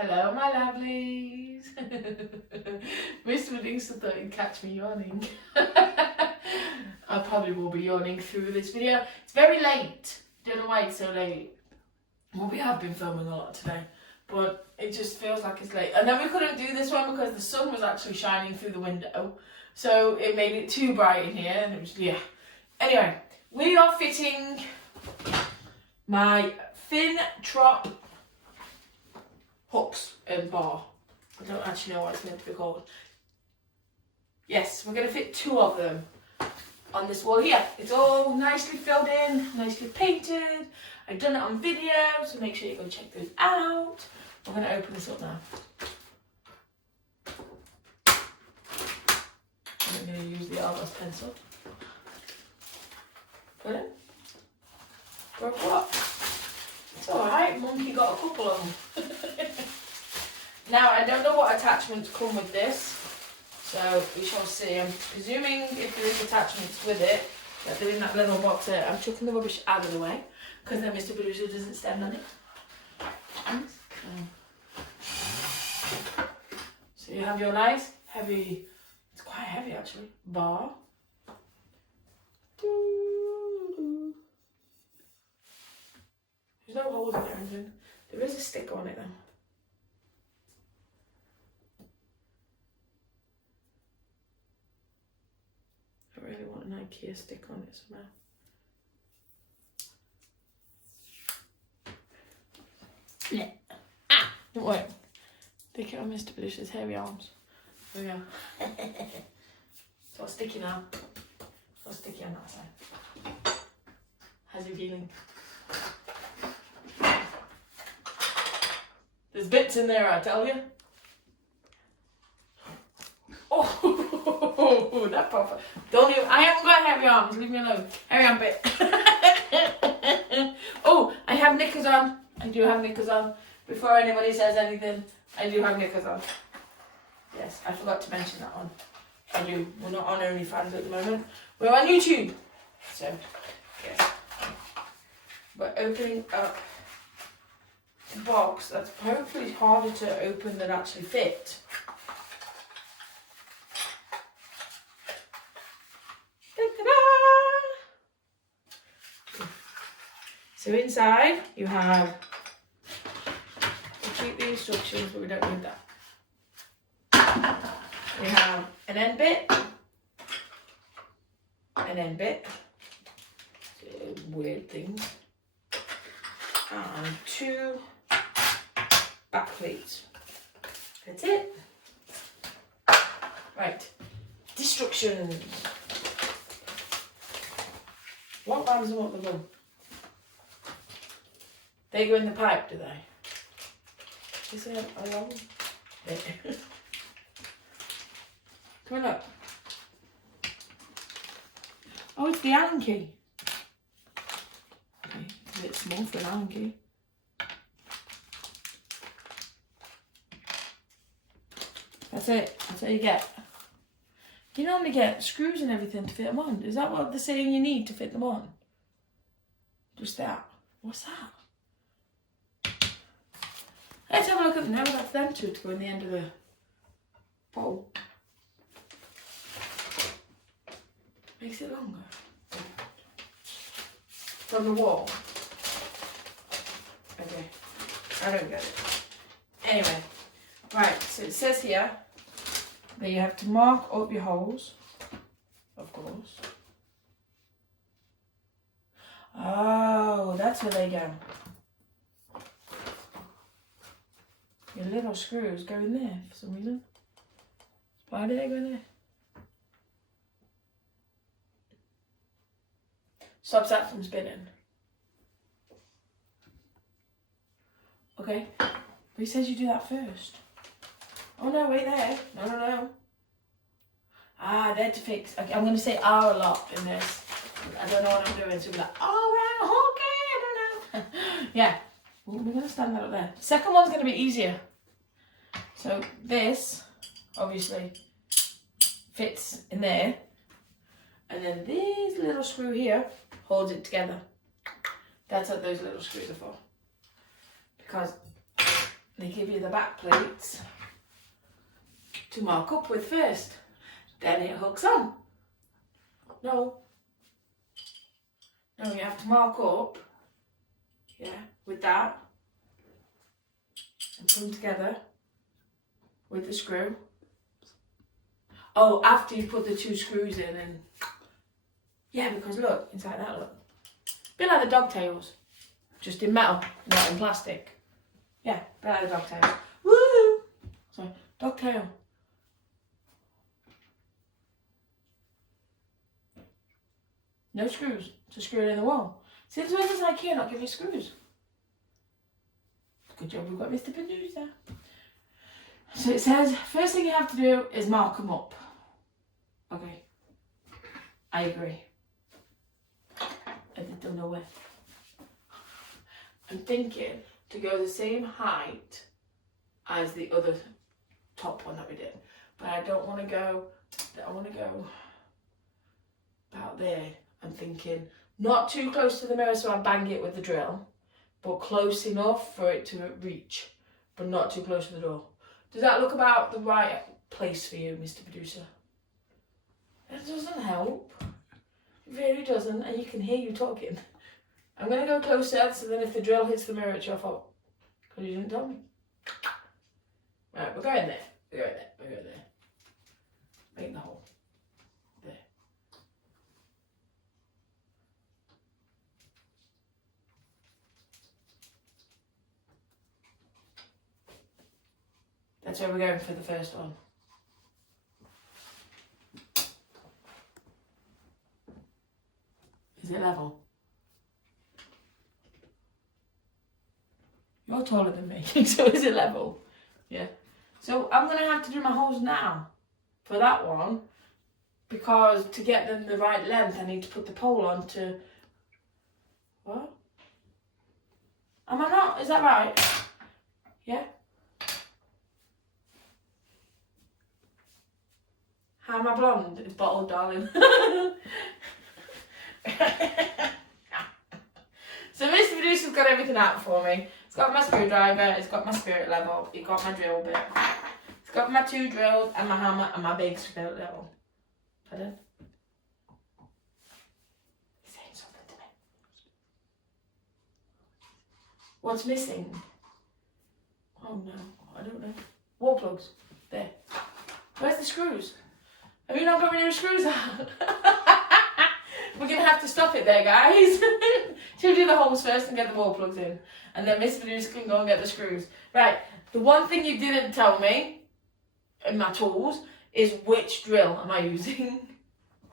Hello, my lovelies. Mr. Medusa thought he'd catch me yawning. I probably will be yawning through this video. It's very late. Don't know why it's so late. Well, we have been filming a lot today, but it just feels like it's late. And then we couldn't do this one because the sun was actually shining through the window, so it made it too bright in here, and it was, yeah. Anyway, we are fitting my fin trop hooks and bar. I don't actually know what it's meant to be called. Yes, we're going to fit 2 of them on this wall here. It's all nicely filled in, nicely painted. I've done it on video, so make sure you go check those out. We're going to open this up now. I'm going to use the Argos pencil. Put it. Broke what? It's alright, Monkey got a couple of them. Now, I don't know what attachments come with this, so we shall see. I'm presuming if there is attachments with it, that they're in that little box there. I'm chucking the rubbish out of the way, because then Mr. Medusa doesn't stand on it. So you have your nice, heavy, it's quite heavy actually, bar. There's no holes in it or anything. There is a sticker on it though. I really want an Ikea sticker on it somehow. Yeah. Ah! Don't worry. Stick it on Mr. Medusa's hairy arms. There we go. It's all sticky now. It's all sticky on that side. How's he feeling? There's bits in there, I tell you. Oh, that proper. Don't even. I haven't got hairy arms. Leave me alone. Hairy arm bit. Oh, I have knickers on. I do have knickers on. Before anybody says anything, I do have knickers on. Yes, I forgot to mention that one. I do. We're not on OnlyFans at the moment. We're on YouTube. So, yes. We're opening up a box that's hopefully harder to open than actually fit. So inside you have, we'll keep the instructions, but we don't need that. We have an end bit, weird things, and 2 back plates. That's it. Right, instructions. What bands and what they go? They go in the pipe, do they? Is it a long bit? Come on up. Oh, it's the Allen key. Okay, a bit small for an Allen key. That's it. That's what you get. You normally get screws and everything to fit them on. Is that what they're saying you need to fit them on? Just that. What's that? Let's have a look at them now. That's them 2 to go in the end of the pole. Makes it longer. From the wall. Okay. I don't get it. Anyway. Right, so it says here that you have to mark up your holes. Of course. Oh, that's where they go. Your little screws go in there for some reason. Why do they go in there? Stops that from spinning. Okay. But he says you do that first. Oh no, wait there. No. Ah, they're to fix. Okay, I'm going to say R a lot in this. I don't know what I'm doing, so we'll be like, oh, right, okay, I don't know. Yeah. We're going to stand that up there. Second one's going to be easier. So this, obviously, fits in there. And then this little screw here holds it together. That's what those little screws are for. Because they give you the back plates to mark up with first. Then it hooks on. No, you have to mark up, yeah, with that, and put them together with the screw. Oh, after you put the 2 screws in, and yeah, because look, inside that, look. A bit like the dogtails, just in metal, not in plastic. Yeah, a bit like the dogtails. Woo! Sorry, dogtail. No screws to screw it in the wall. Since when does Ikea not give you screws? Good job we've got Mr. Producer. So it says, first thing you have to do is mark them up. Okay. I agree. I just don't know where. I'm thinking to go the same height as the other top one that we did. But I don't want to go, I want to go about there. I'm thinking not too close to the mirror so I bang it with the drill, but close enough for it to reach, but not too close to the door. Does that look about the right place for you, Mr. Producer? It doesn't help. It really doesn't, and you can hear you talking. I'm going to go closer, so then if the drill hits the mirror, it's your fault. Because you didn't tell me. Right, we're going there. We're going there. We're going there. Make the hole. There. That's where we're going for the first one. Is it level? You're taller than me, so is it level? Yeah. So I'm going to have to do my holes now for that one, because to get them the right length I need to put the pole on to... What? Am I not? Is that right? Yeah? How am I blonde? It's bottled, darling. So Mr. Producer's got everything out for me. It's got my screwdriver, it's got my spirit level, it's got my drill bit. It's got my 2 drills and my hammer and my big spirit level. Pardon? He's saying something to me. What's missing? Oh no, I don't know. Wall plugs. There. Where's the screws? Have you not got any screws out? We're going to have to stop it there, guys. She'll do the holes first and get the wall plugs in. And then Miss Producer can go and get the screws. Right, the one thing you didn't tell me in my tools is which drill am I using.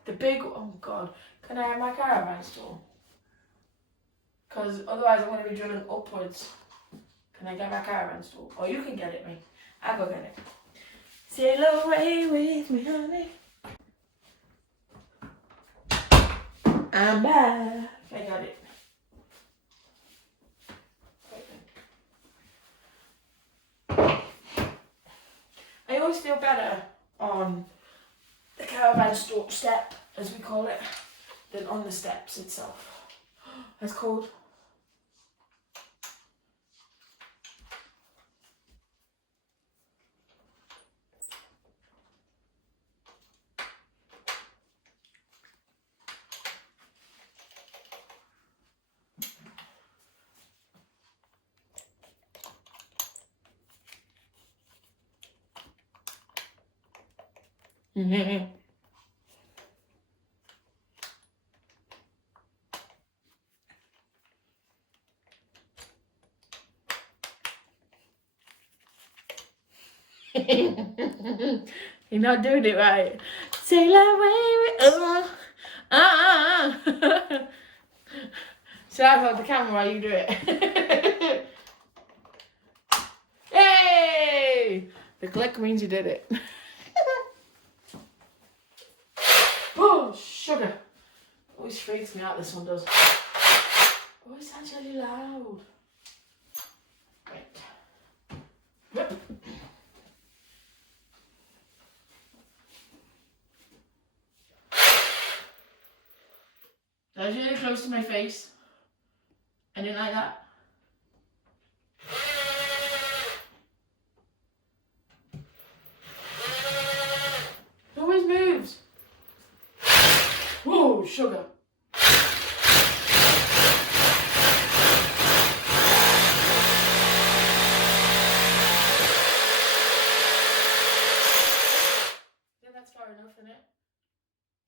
The big, oh God, can I have my caravan tool? Because otherwise I'm going to be drilling upwards. Can I get my caravan tool? Or you can get it, me. I'll go get it. Sail away with me, honey. I'm back. I got it. I always feel better on the caravan store step, as we call it, than on the steps itself. That's cold. Mm-hmm. You're not doing it right. Sail away with Should I hold the camera while you do it? Hey! The click means you did it. Oh, sugar. Always freaks me out, this one does. Oh, it's actually loud. Right. Yep. That was really close to my face. I didn't like that.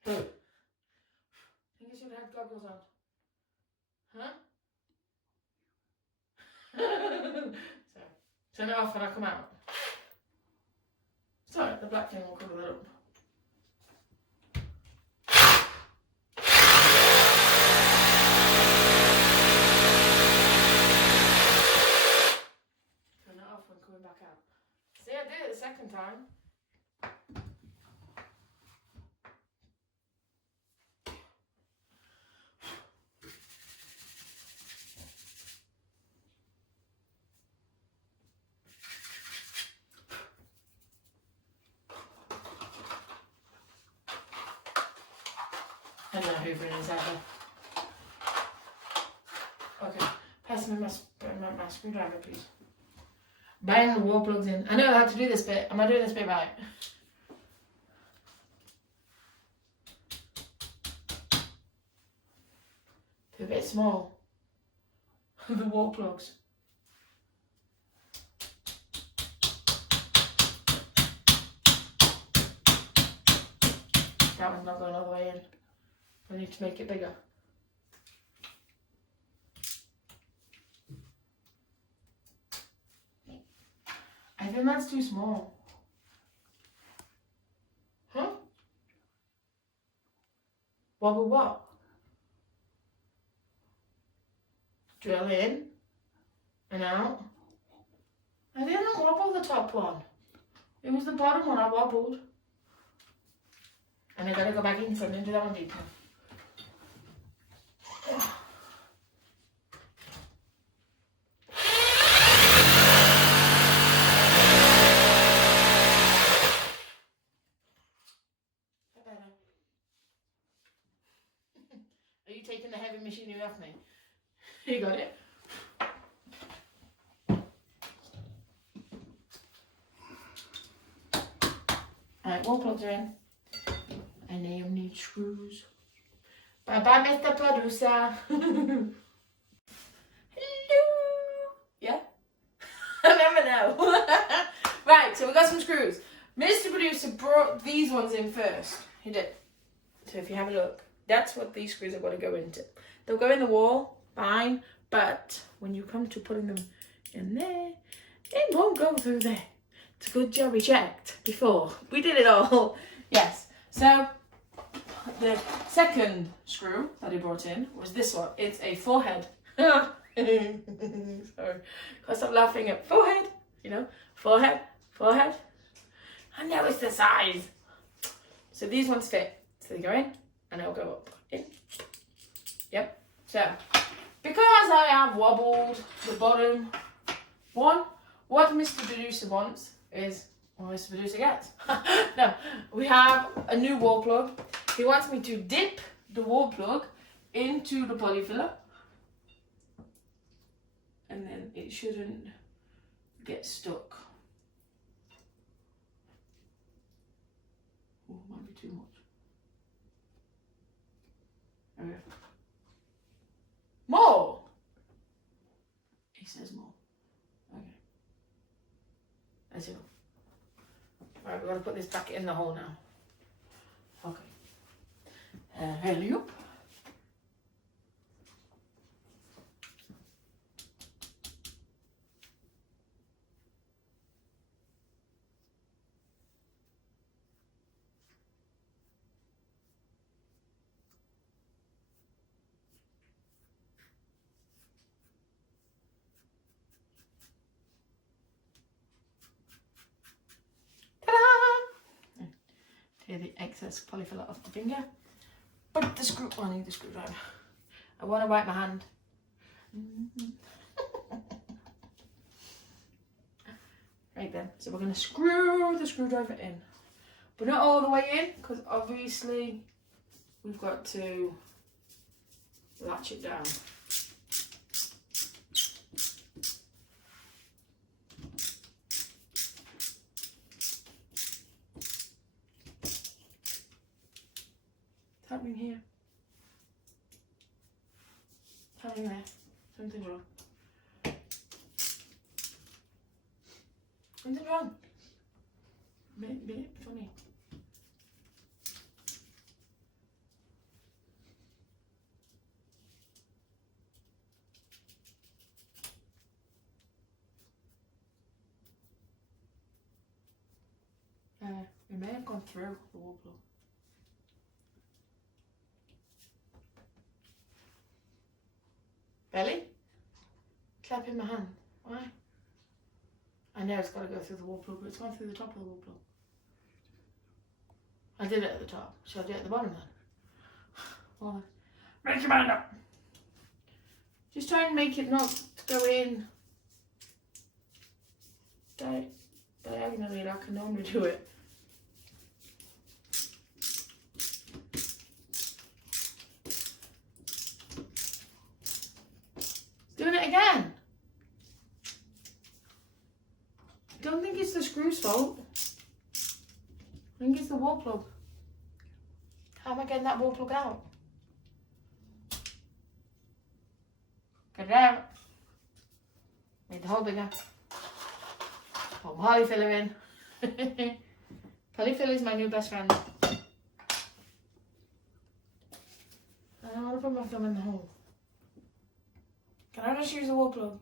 think I should have had goggles on. Huh? So, turn it off when I come out. It's alright, the black thing will cover that up. Turn it off when coming back out. See, I did it the second time. And now hoovering is ever. Okay, pass me my screwdriver, please. Bang the wall plugs in. I know how to do this bit. Am I doing this bit right? They're a bit small. The wall plugs. That one's not going all the way in. I need to make it bigger. I think that's too small. Huh? Wobble what? Drill in and out. I didn't wobble the top one. It was the bottom one I wobbled. And I gotta go back in so I didn't do that one deeper. Are you taking the heavy machinery off me? You got it? Alright, wall plugs are in. And now you need screws. Bye bye, Mr. Producer. Hello. Yeah? I never know. Right, so we got some screws. Mr. Producer brought these ones in first. He did. So if you have a look, that's what these screws are going to go into. They'll go in the wall, fine, but when you come to putting them in there, it won't go through there. It's a good job we checked before. We did it all. Yes. So the second screw that he brought in was this one. It's a forehead. Sorry. Can't stop laughing at forehead. You know, forehead. I know it's the size. So these ones fit. So they go in and they'll go up. In. Yep. So because I have wobbled the bottom one, what Mr. Producer wants is what Mr. Producer gets. No, we have a new wall plug. He wants me to dip the wall plug into the polyfiller. And then it shouldn't get stuck. Oh, might be too much. Okay. More! He says more. Okay. That's it. Alright, we're going to put this back in the hole now. Okay. Hurry up. Tear the excess polyfiller off the finger. But the screw, I need the screwdriver. I want to wipe my hand. Right then, so we're going to screw the screwdriver in. But not all the way in, because obviously we've got to latch it down. Something here. Something there. Something's wrong. Something's wrong. Bit funny. It may have gone through the wall plug. Belly? Clap in my hand. Why? I know it's got to go through the wall plug, but it's gone through the top of the wall plug. I did it at the top. Shall I do it at the bottom then? Well, raise your hand up. Just try and make it not go in diagonally like I normally do it. Doing it again. I don't think it's the screw's fault. I think it's the wall plug. How am I getting that wall plug out? Get it out. Make the hole bigger. Put my polyfiller in. Polyfiller is my new best friend. I don't want to put my thumb in the hole. Can I just use the wall plug?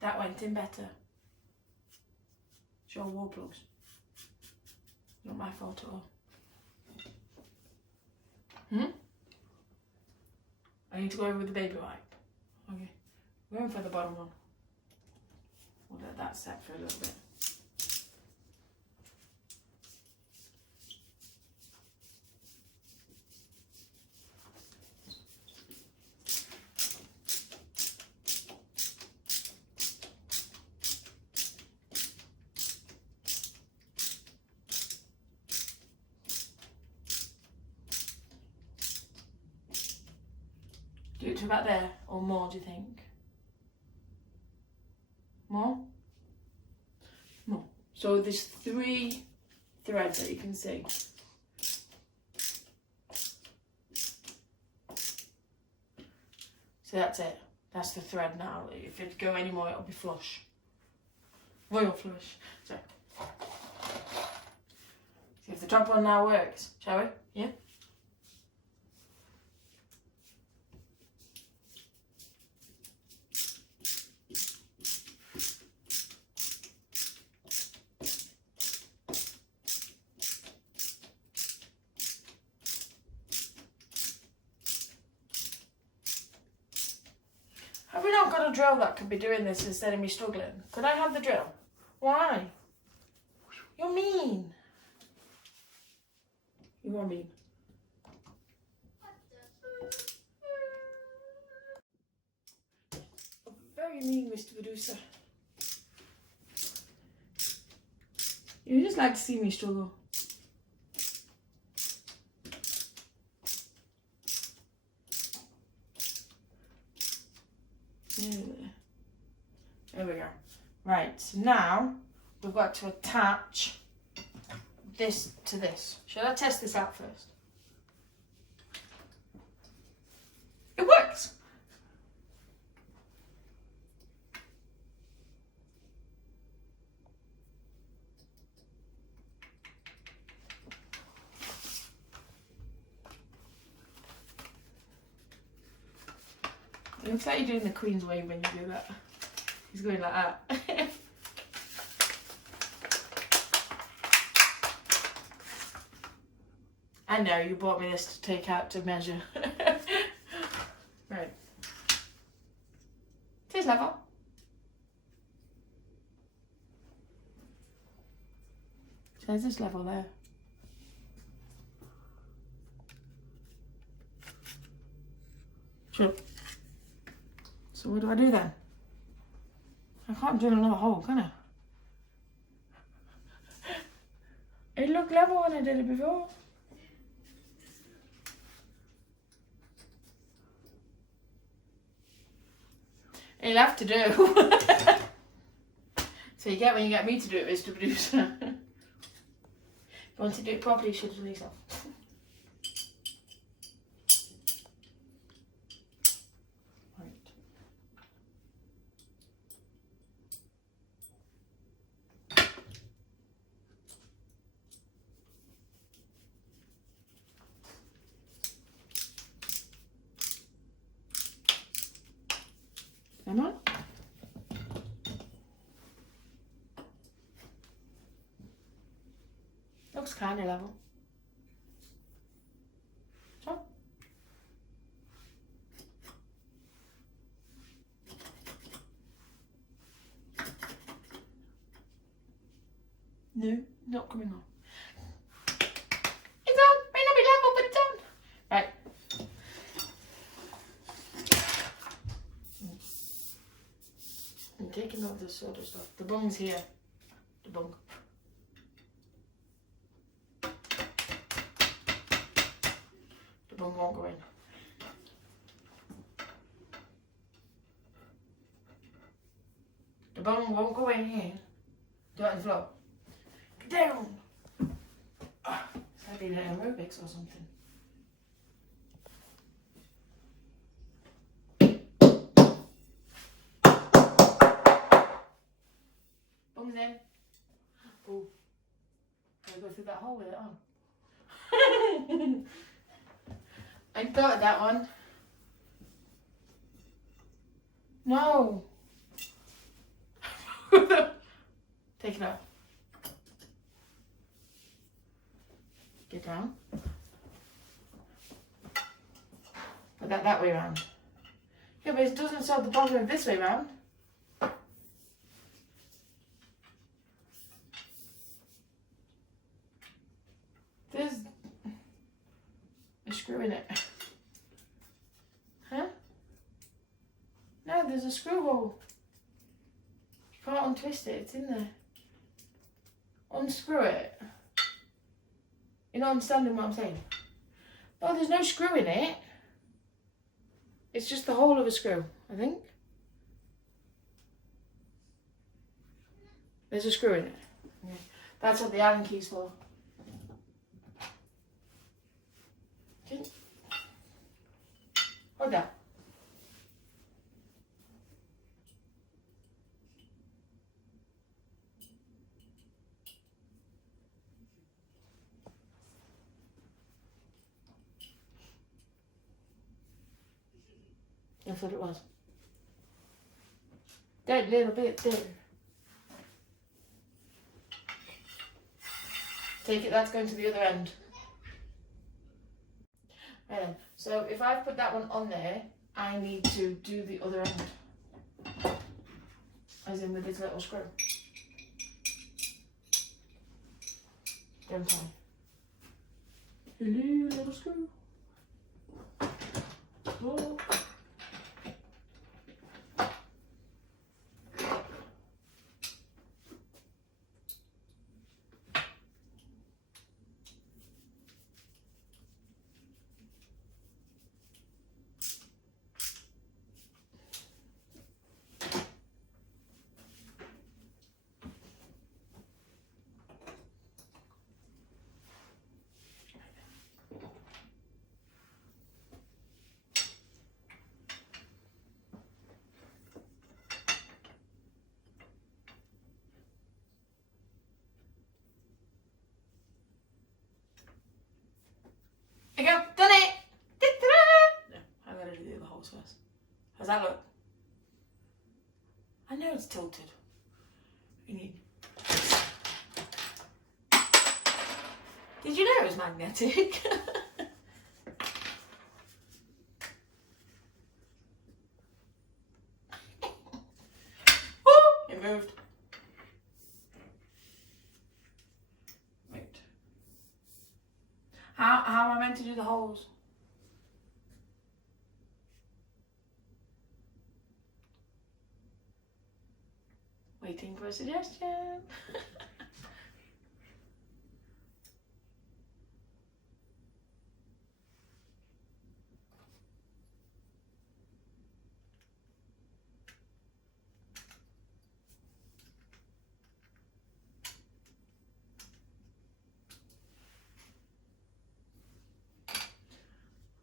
That went in better. It's your wall plugs. Not my fault at all. I need to go over with the baby wipe. Okay. We're going for the bottom one. We'll let that set for a little bit. Do it to about there, or more, do you think? More? More. So there's 3 threads that you can see. So that's it. That's the thread now. If it go any more, it'll be flush. Royal flush. So, see if the top one now works, shall we? Yeah? Have we not got a drill that could be doing this instead of me struggling? Could I have the drill? Why? You're mean. You are mean. Very mean, Mr. Producer. You just like to see me struggle. There we go. Right, so now we've got to attach this to this. Shall I test this out first? It works! It looks like you're doing the Queen's wave when you do that. He's going like that. I know, you bought me this to take out to measure. Right. This level. So there's this level there. Sure. So what do I do then? I can't drill another hole, can I? It looked level when I did it before. It'll have to do. So you get when you get me to do it, Mr. Producer. If you want to do it properly, you should have done it yourself. Come on. Looks kind of level. So. No, not coming on. It's on. May not be level, but it's on. Right. I'm taking out this sort of stuff. The bung's here. The bung. The bung won't go in. The bung won't go in here. Do it on the floor. Get down! It's like being at aerobics or something. Bung's in. Oh. Gotta go through that hole with it on. I thought of that one. No. Take it out. Get down. Put that way around. Yeah, but it doesn't solve the problem of this way around. There's a screw in it. Huh? No, there's a screw hole. You can't untwist it, it's in there. Unscrew it. You're not understanding what I'm saying. Oh, there's no screw in it. It's just the hole of a screw, I think. There's a screw in it. Okay. That's what the Allen key's for. Okay. Hold that. That's what it was. That little bit there. Take it, that's going to the other end. Right then, so if I put that one on there, I need to do the other end. As in with this little screw. Don't I? Hello, little screw. Oh. There you go, done it! No, I've got to do the other holes first. How's that look? I know it's tilted. You need. Did you know it was magnetic? Oh, it moved. How am I meant to do the holes? Waiting for a suggestion.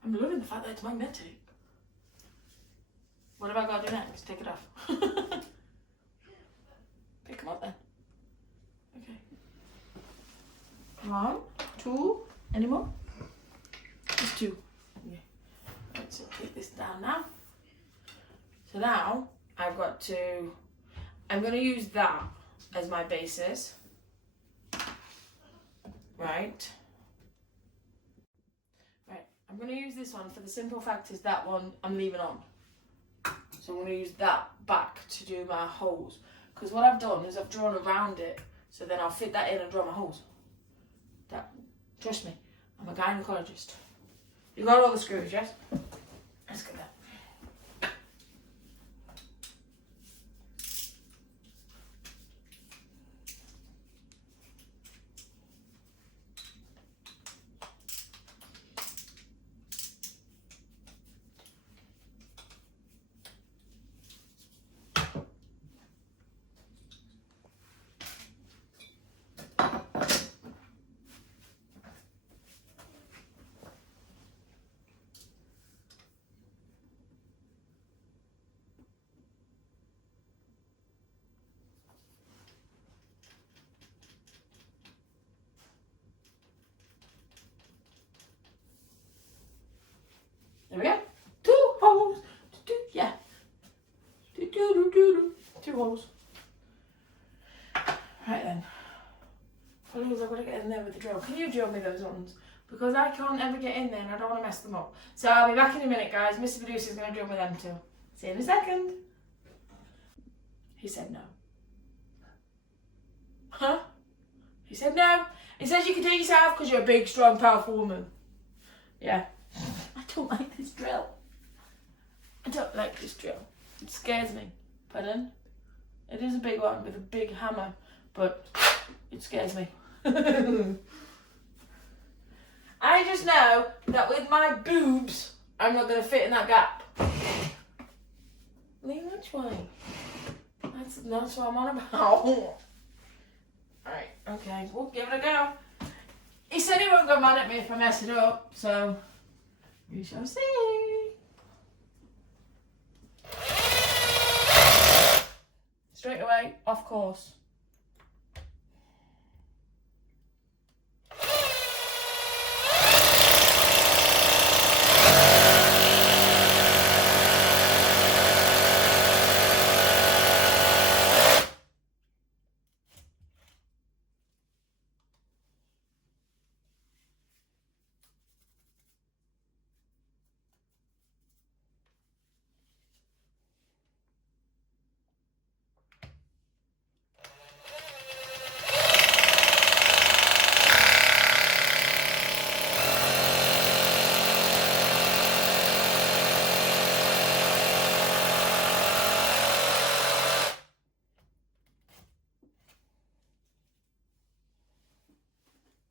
I'm loving the fact that it's magnetic. What have I got to do next? Take it off. Pick them up then. Okay. 1, 2, any more? Just 2. Okay. Right, so take this down now. So now I'm going to use that as my basis. Right. I'm going to use this one for the simple fact is that one I'm leaving on. So I'm going to use that back to do my holes. Because what I've done is I've drawn around it. So then I'll fit that in and draw my holes. Trust me, I'm a gynecologist. You got all the screws, yes? Let's get that. There we go. 2 holes. Yeah. 2 holes. Right then. I've got to get in there with the drill. Can you drill me those ones? Because I can't ever get in there and I don't want to mess them up. So I'll be back in a minute, guys. Mr. Producer's going to drill me them too. See you in a second. He said no. Huh? He said no. He says you can do it yourself because you're a big, strong, powerful woman. Yeah. I don't like this drill. I don't like this drill. It scares me. Pardon? It is a big one with a big hammer, but it scares me. I just know that with my boobs, I'm not going to fit in that gap. Lean which way? That's what I'm on about. Alright, okay, we'll give it a go. He said he won't go mad at me if I mess it up, so we shall see. Straight away, off course.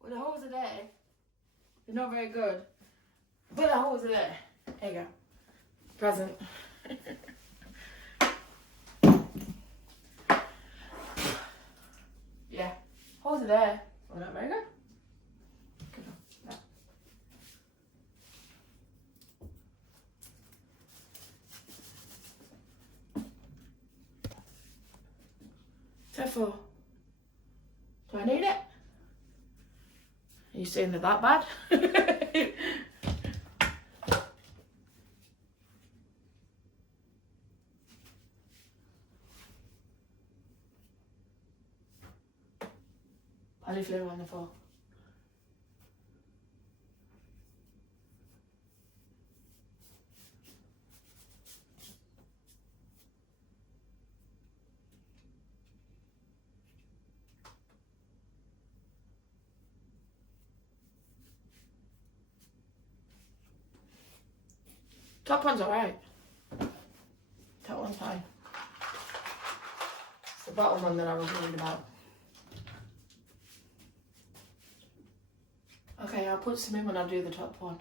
The holes are there. They're not very good, but the holes are there. There you go. Present. Yeah, holes are there. Oh, not very good. Good on. No. Therefore, do I need it? Are you saying they're that bad? Polyfluor on the floor. Top one's alright. Top one's fine. It's the bottom one that I was worried about. Okay, I'll put some in when I do the top one.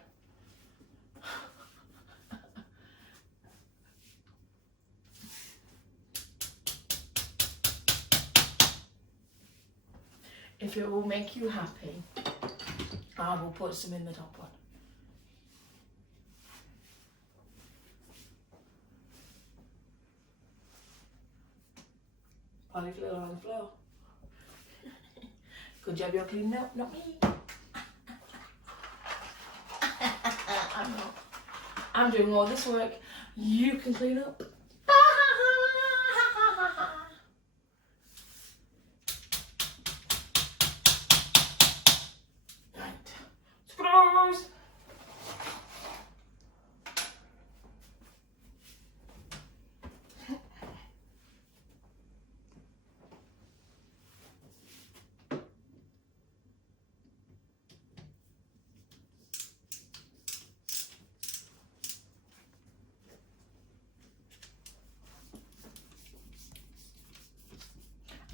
If it will make you happy, I will put some in the top one. Polyfluor on the floor. Good job you're cleaning up, not me. I'm not. I'm doing all this work. You can clean up.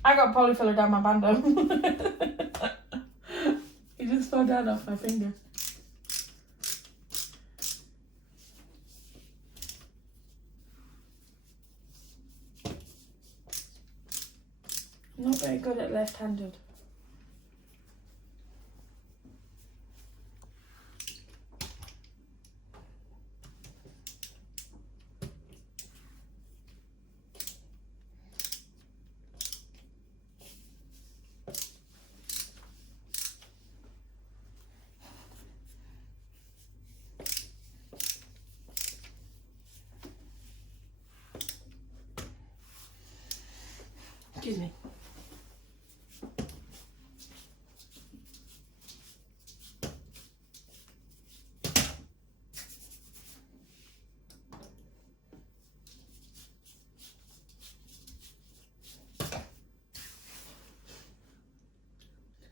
I got polyfiller down my bando. It just fell down off my finger. I'm not very good at left-handed. Excuse me.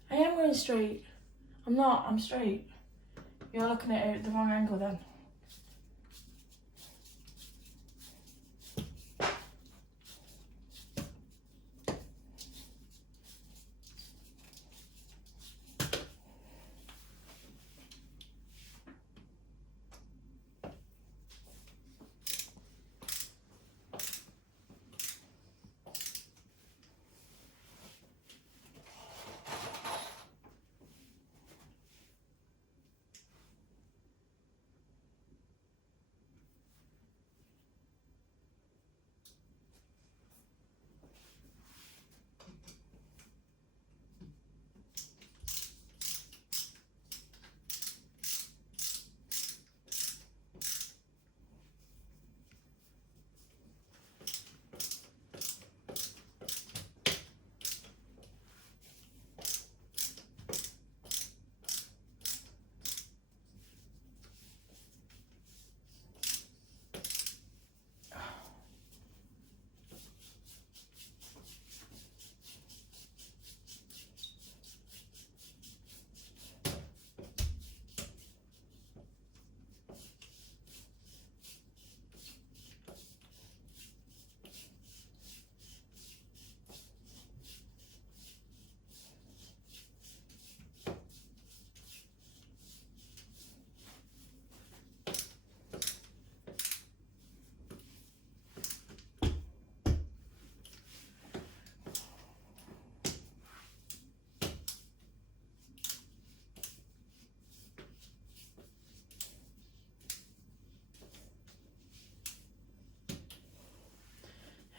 I am going straight. I'm not, I'm straight. You're looking at it at the wrong angle then.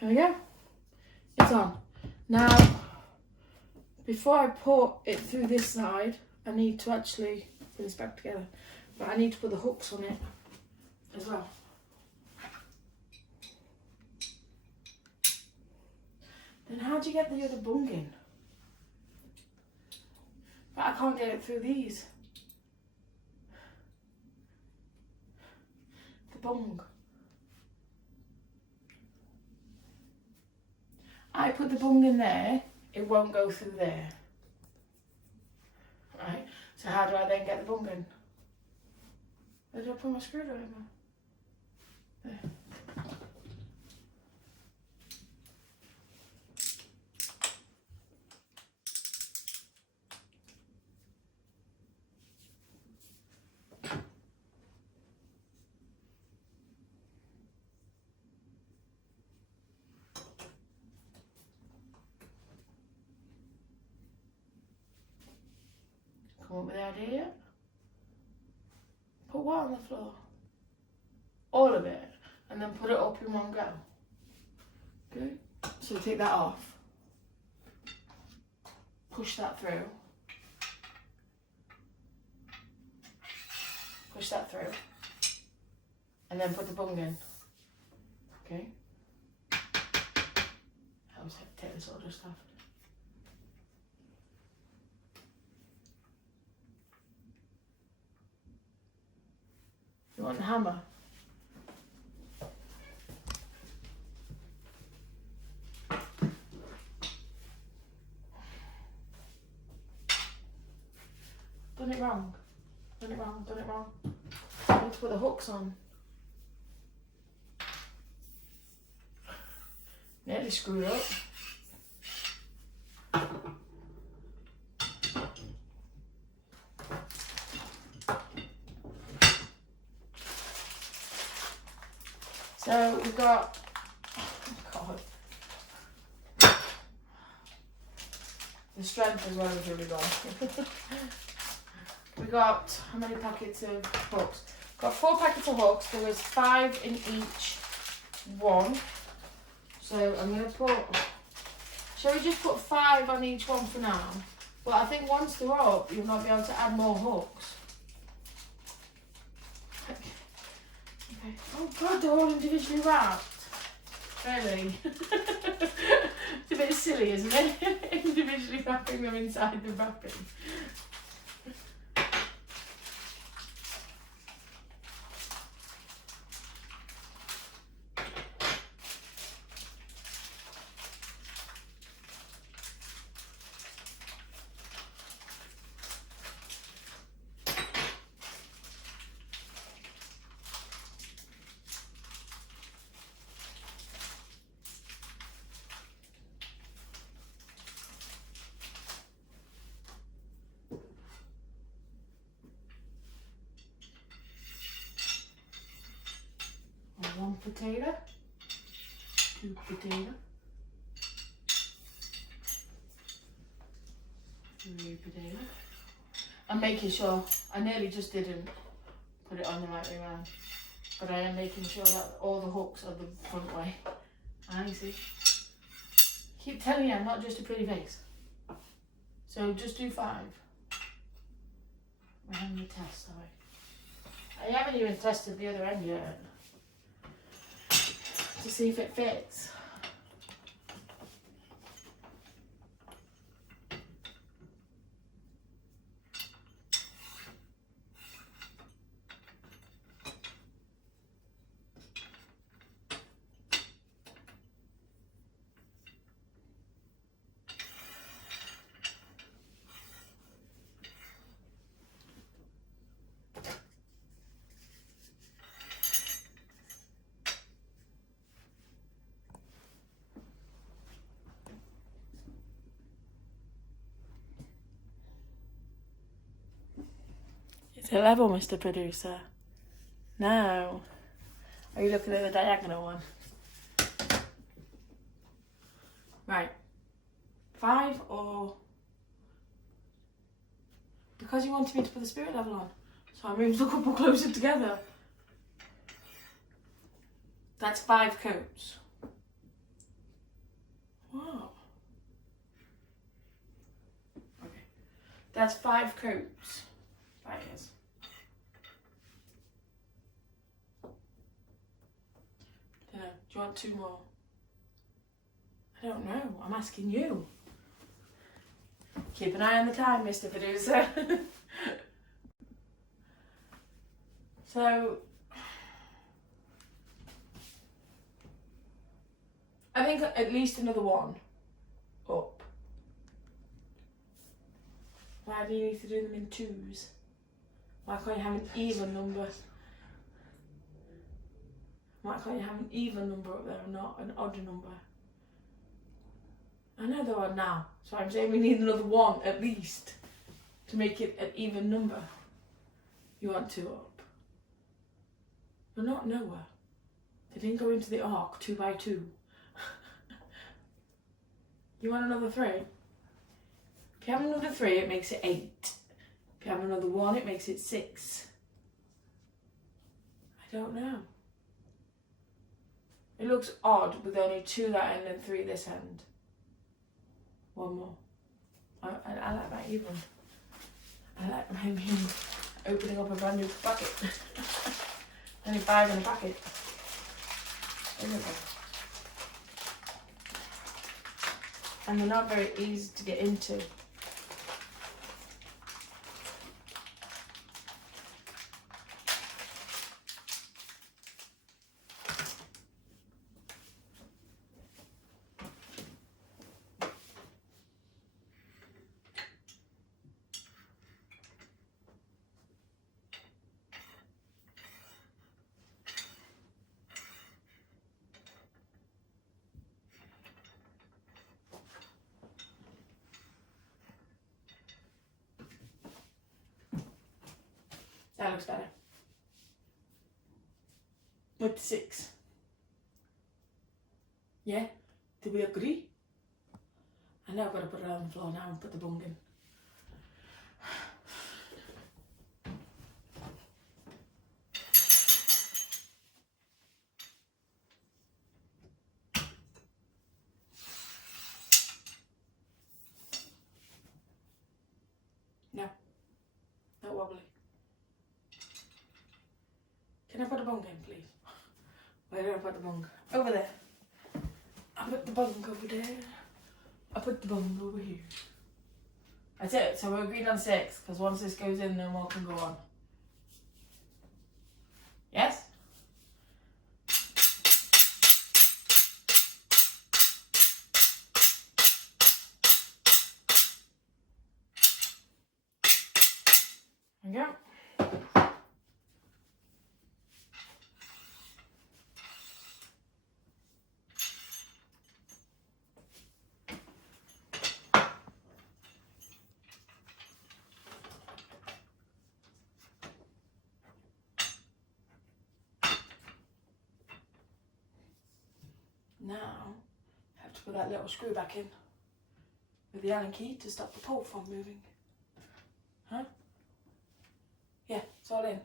There we go. It's on. Now, before I put it through this side, I need to actually put this back together. But I need to put the hooks on it as well. Then how do you get the other bung in? But I can't get it through these. The bung. I put the bung in there, it won't go through there. Right? So how do I then get the bung in? Where do I put my screwdriver? There. Come up with the idea yet? Put what on the floor? All of it. And then put it up in one go. Good. So take that off. Push that through. Push that through. And then put the bung in. Okay. I was taking this all just off. You want the hammer? Done it wrong. Done it wrong. Done it wrong. I need to put the hooks on. Nearly screwed up. So we've got, oh God, the strength as well is really gone. We got, how many packets of hooks? Got 4 packets of hooks. There was 5 in each one. So I'm going to put, shall we just put 5 on each one for now? Well, I think once they're up, you'll not be able to add more hooks. Okay. Oh God, they're all individually wrapped. Really? It's a bit silly, isn't it? Individually wrapping them inside the wrapping. One potato, 2 potato, 3 potato. I'm making sure, I nearly just didn't put it on the right way around, but I am making sure that all the hooks are the front way. And you see, keep telling you I'm not just a pretty face. So just do 5. We're having a test, sorry. I haven't even tested the other end yet, to see if it fits. Is it level, Mr. Producer? No. Are you looking at the diagonal one? Right. 5 or... Because you wanted me to put the spirit level on. So I moved a couple closer together. That's 5 coats. Wow. Okay. That's 5 coats. Fires. Do you want 2 more? I don't know. I'm asking you. Keep an eye on the time, Mr. Producer. So, I think at least another 1 up. Why do you need to do them in 2s? Why can't you have an even number? Why can't you have an even number up there and not an odd number? I know they're odd now, so I'm saying we need another 1 at least to make it an even number. You want 2 up. But not Noah. They didn't go into the ark 2 by 2. You want another 3? If you have another 3, it makes it 8. If you have another 1, it makes it 6. I don't know. It looks odd with only 2 that end and 3 this end. 1 more. I like that even. I like maybe opening up a brand new bucket. Only 5 in a packet. Isn't it? And they're not very easy to get into. looks better. With 6. Yeah? Did we agree? I know I've got to put it on the floor now and put the bung in. No. Not wobbly. Can I put the bung in, please? Where did I put the bung? Over there. I put the bung over there. I put the bung over here. That's it. So we're agreed on 6, because once this goes in, no more can go on. Yes? There we go. Now, I have to put that little screw back in with the Allen key to stop the pole from moving. Huh? Yeah, it's all in.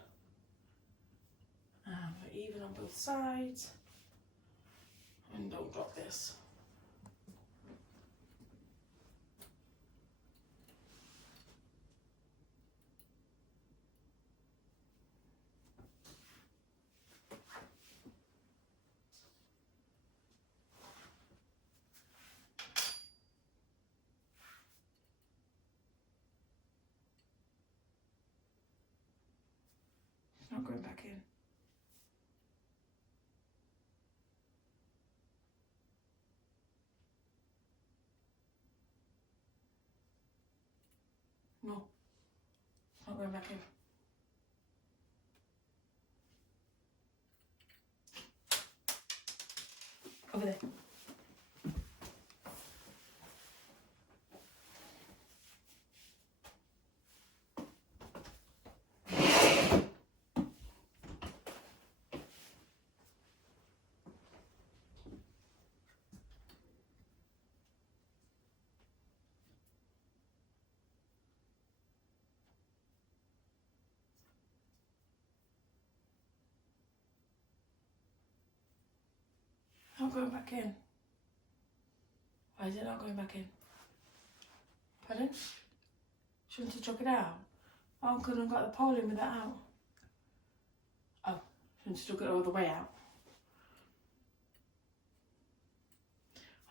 And we're even on both sides. And don't drop this. It's not going back in. No, it's not going back in. Over there. Not going back in. Why is it not going back in? Pardon? Shouldn't have took it out? Oh, I couldn't have got the pole in with that out. Oh, shouldn't have took it all the way out.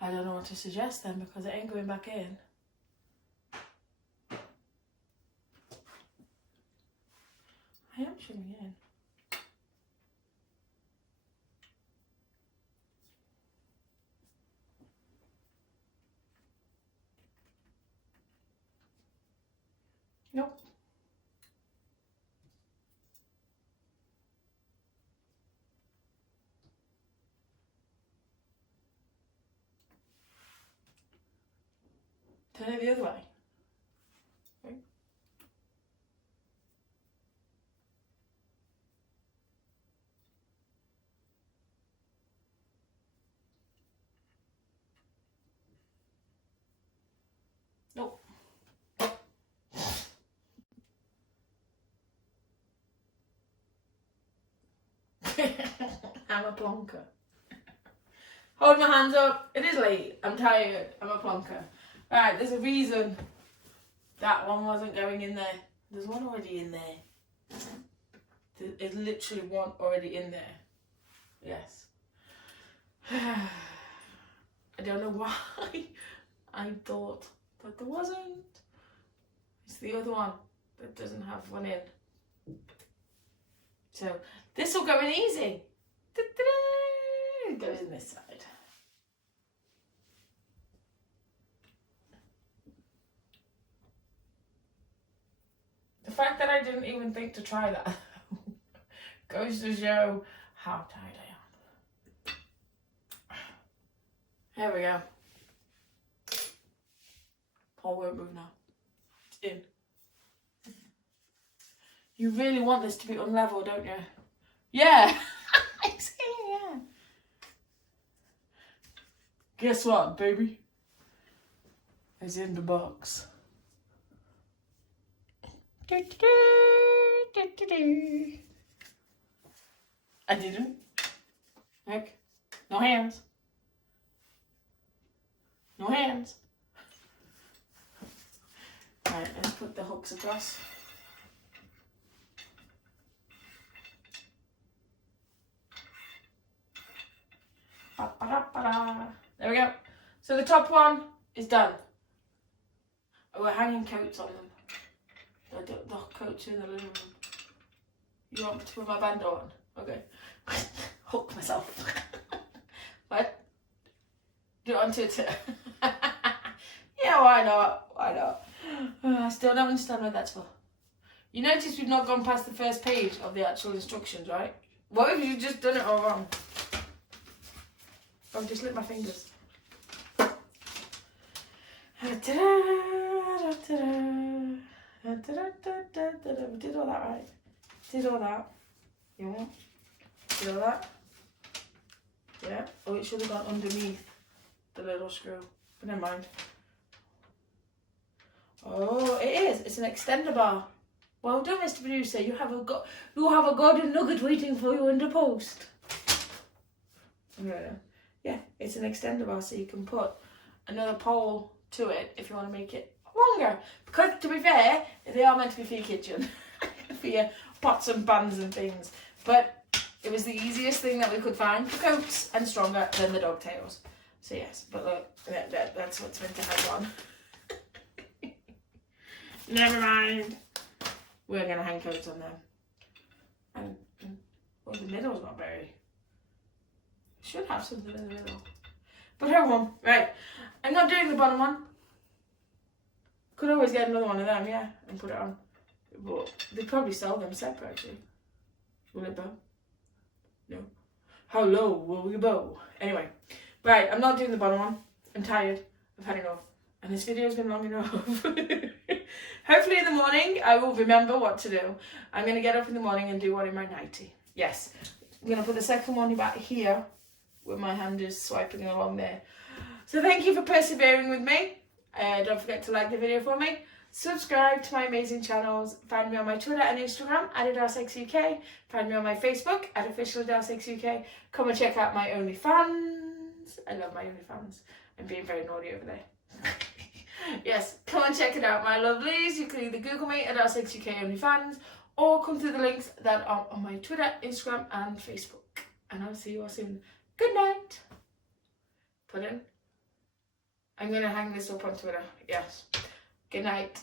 I don't know what to suggest then, because it ain't going back in. I am showing it in. Nope. Turn it the other way. Okay. Nope. I'm a plonker. Hold my hands up. It is late. I'm tired. I'm a plonker. Right, there's a reason that one wasn't going in there. There's one already in there. There's literally one already in there. Yes. I don't know why I thought that there wasn't. It's the other one that doesn't have one in. So this will go in easy. It goes in this side. The fact that I didn't even think to try that goes to show how tired I am. There we go. Paul won't move now. It's in. You really want this to be unlevel, don't you? Yeah. Yeah. Guess what, baby? It's in the box. I didn't. Look. No hands. No hands. Right, let's put the hooks across. There we go. So the top one is done. Oh, we're hanging coats on them. The coats in the living room. You want me to put my band on? Okay. Hook myself. What? Do it onto it. Yeah, why not? Why not? I still don't understand what that's for. You notice we've not gone past the first page of the actual instructions, right? What if you just done it all wrong? I've just licked my fingers. We did all that right. Did all that. Yeah. Did all that. Yeah. Oh, it should have gone underneath the little screw. But never mind. Oh, it is. It's an extender bar. Well done, Mr. Producer. You have a golden nugget waiting for you in the post. Yeah, it's an extender bar, so you can put another pole to it if you want to make it longer. Because, to be fair, they are meant to be for your kitchen. For your pots and pans and things. But it was the easiest thing that we could find for coats and stronger than the dog tails. So yes, but look, that's what's meant to have on. Never mind. We're going to hang coats on them. And well, the middle's not very... Should have something in the middle. But hold on. Right. I'm not doing the bottom one. Could always get another one of them, yeah, and put it on. But they probably sell them separate, actually. Will it bow? No. How low will we bow? Anyway. Right, I'm not doing the bottom one. I'm tired. I've had enough. And this video's been long enough. Hopefully in the morning I will remember what to do. I'm going to get up in the morning and do one in my nightie. Yes. I'm going to put the second one back here where my hand is swiping along there. So thank you for persevering with me. Don't forget to like the video for me. Subscribe to my amazing channels. Find me on my Twitter and Instagram at Adelesexyuk. Find me on my Facebook at official Adelesexyuk. Come and check out my OnlyFans. I love my OnlyFans. I'm being very naughty over there. Yes, come and check it out, my lovelies. You can either Google me at Adelesexyuk OnlyFans or come through the links that are on my Twitter, Instagram and Facebook. And I'll see you all soon. Good night. Put in. I'm going to hang this up on Twitter. Yes. Good night.